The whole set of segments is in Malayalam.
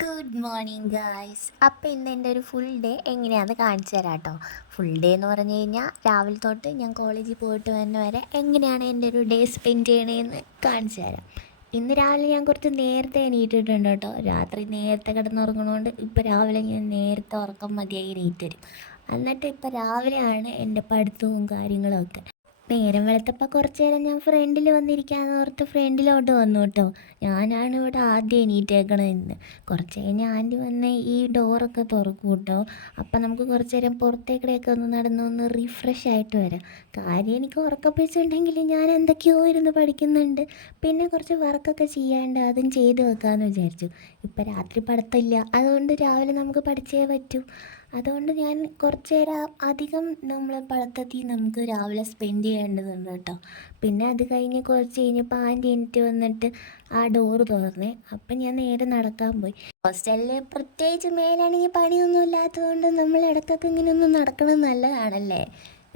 Good morning guys. അപ്പോൾ ഇന്ന് എൻ്റെ ഒരു ഫുൾ ഡേ എങ്ങനെയാണെന്ന് കാണിച്ചു തരാം കേട്ടോ. ഫുൾ ഡേ എന്ന് പറഞ്ഞു കഴിഞ്ഞാൽ രാവിലെ തൊട്ട് ഞാൻ കോളേജിൽ പോയിട്ട് വരുന്ന വരെ എങ്ങനെയാണ് എൻ്റെ ഒരു ഡേ സ്പെൻഡ് ചെയ്യണതെന്ന് കാണിച്ചു തരാം. ഇന്ന് രാവിലെ ഞാൻ കുറച്ച് നേരത്തെ എണീറ്റിട്ടുണ്ട് കേട്ടോ. രാത്രി നേരത്തെ കിടന്നുറങ്ങണോണ്ട് ഇപ്പോൾ രാവിലെ ഞാൻ നേരത്തെ ഉറക്കം മതിയായി എണീറ്റ് വരും. എന്നിട്ട് ഇപ്പോൾ രാവിലെയാണ് എൻ്റെ പഠിത്തവും കാര്യങ്ങളൊക്കെ. നേരം വെളുത്തപ്പോൾ കുറച്ച് നേരം ഞാൻ ഫ്രണ്ടിൽ വന്നിരിക്കാമെന്ന് ഓർത്ത് ഫ്രണ്ടിലോട്ട് വന്നു കേട്ടോ. ഞാനാണ് ഇവിടെ ആദ്യം എണീറ്റേക്കണത്. കുറച്ച് കഴിഞ്ഞ് ആൻറ്റി വന്ന് ഈ ഡോറൊക്കെ തുറക്കും കേട്ടോ. അപ്പം നമുക്ക് കുറച്ച് നേരം പുറത്തേക്കിടെയൊക്കെ ഒന്ന് നടന്നൊന്ന് റിഫ്രഷ് ആയിട്ട് വരാം. കാര്യം എനിക്ക് ഉറക്കപ്പിച്ചുണ്ടെങ്കിൽ ഞാൻ എന്തൊക്കെയോ ഇരുന്ന് പഠിക്കുന്നുണ്ട്. പിന്നെ കുറച്ച് വർക്കൊക്കെ ചെയ്യാണ്ട് അതും ചെയ്ത് വെക്കാമെന്ന് വിചാരിച്ചു. ഇപ്പം രാത്രി പഠിത്തമില്ല, അതുകൊണ്ട് രാവിലെ നമുക്ക് പഠിച്ചേ പറ്റൂ. അതുകൊണ്ട് ഞാൻ കുറച്ച് നേരം അധികം നമ്മൾ പഠിത്തത്തിൽ നമുക്ക് രാവിലെ സ്പെൻഡ് ചെയ്യേണ്ടതുണ്ട് കേട്ടോ. പിന്നെ അത് കഴിഞ്ഞ് കുറച്ച് കഴിഞ്ഞപ്പോൾ ആൻറ്റി എണീറ്റ് വന്നിട്ട് ആ ഡോറ് തുറന്നേ. അപ്പം ഞാൻ നേരെ നടക്കാൻ പോയി. ഹോസ്റ്റലിൽ പ്രത്യേകിച്ച് മേലാണെങ്കിൽ പണിയൊന്നും ഇല്ലാത്തതുകൊണ്ട് നമ്മൾ ഇടയ്ക്കൊക്കെ ഇങ്ങനെ ഒന്ന് നടക്കുന്നത് നല്ലതാണല്ലേ.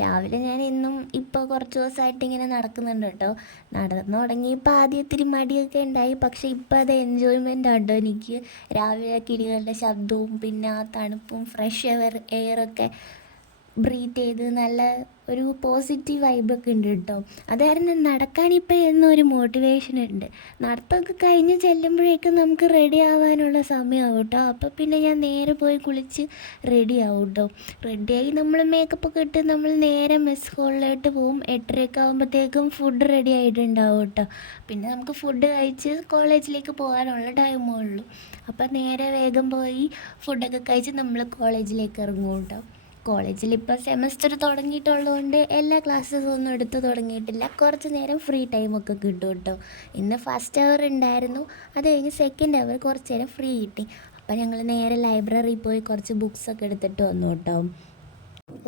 രാവിലെ ഞാൻ ഇന്നും ഇപ്പോൾ കുറച്ച് ദിവസമായിട്ട് ഇങ്ങനെ നടക്കുന്നുണ്ട് കേട്ടോ. നടന്നു തുടങ്ങിയപ്പോൾ ആദ്യം ഇത്തിരി മടിയൊക്കെ ഉണ്ടായി, പക്ഷേ ഇപ്പോൾ അത് എൻജോയ്മെൻ്റ് ആണ് കേട്ടോ എനിക്ക്. രാവിലെ കിളികളുടെ ശബ്ദവും പിന്നെ ആ തണുപ്പും ഫ്രഷ് എയറൊക്കെ ബ്രീത്ത് ചെയ്ത് നല്ല ഒരു പോസിറ്റീവ് വൈബൊക്കെ ഉണ്ട് കേട്ടോ. അത് കാരണം നടക്കാനിപ്പോൾ എന്നും ഒരു മോട്ടിവേഷൻ ഉണ്ട്. നടത്തമൊക്കെ കഴിഞ്ഞ് ചെല്ലുമ്പോഴേക്കും നമുക്ക് റെഡി ആവാനുള്ള സമയമാവും കേട്ടോ. അപ്പോൾ പിന്നെ ഞാൻ നേരെ പോയി കുളിച്ച് റെഡി ആവും കേട്ടോ. റെഡിയായി നമ്മൾ മേക്കപ്പൊക്കെ ഇട്ട് നമ്മൾ നേരെ മെസ് ഹോളിലോട്ട് പോവും. 8:30 ആകുമ്പോഴത്തേക്കും ഫുഡ് റെഡി ആയിട്ടുണ്ടാവും കേട്ടോ. പിന്നെ നമുക്ക് ഫുഡ് കഴിച്ച് കോളേജിലേക്ക് പോകാനുള്ള ടൈമേ ഉള്ളൂ. അപ്പോൾ നേരെ വേഗം പോയി ഫുഡൊക്കെ കഴിച്ച് നമ്മൾ കോളേജിലേക്ക് ഇറങ്ങും കേട്ടോ. കോളേജിൽ ഇപ്പോൾ സെമസ്റ്റർ തുടങ്ങിയിട്ടുള്ളതുകൊണ്ട് എല്ലാ ക്ലാസ്സസും ഒന്നും എടുത്ത് തുടങ്ങിയിട്ടില്ല. കുറച്ച് നേരം ഫ്രീ ടൈമൊക്കെ കിട്ടും കേട്ടോ. ഇന്ന് ഫസ്റ്റ് അവർ ഉണ്ടായിരുന്നു, അത് കഴിഞ്ഞ് സെക്കൻഡ് അവർ കുറച്ച് നേരം ഫ്രീ കിട്ടി. അപ്പോൾ ഞങ്ങൾ നേരെ ലൈബ്രറിയിൽ പോയി കുറച്ച് ബുക്സൊക്കെ എടുത്തിട്ട് വന്നു കേട്ടോ.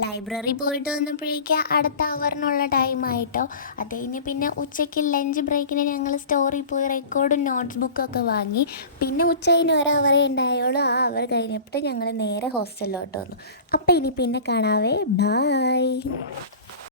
ലൈബ്രറി പോയിട്ട് വന്നപ്പോഴേക്കും അടുത്ത അവറിനുള്ള ടൈമായിട്ടോ. അത് കഴിഞ്ഞ് പിന്നെ ഉച്ചയ്ക്ക് ലഞ്ച് ബ്രേക്കിന് ഞങ്ങൾ സ്റ്റോറിൽ പോയി റെക്കോർഡും നോട്ട്സ് ബുക്കൊക്കെ വാങ്ങി. പിന്നെ ഉച്ച കഴിഞ്ഞ് ഒരവറേ ഉണ്ടായുള്ളൂ. ആ അവർ കഴിഞ്ഞപ്പോൾ ഞങ്ങൾ നേരെ ഹോസ്റ്റലിലോട്ട് വന്നു. അപ്പോൾ ഇനി പിന്നെ കാണാവേ, ബായ്.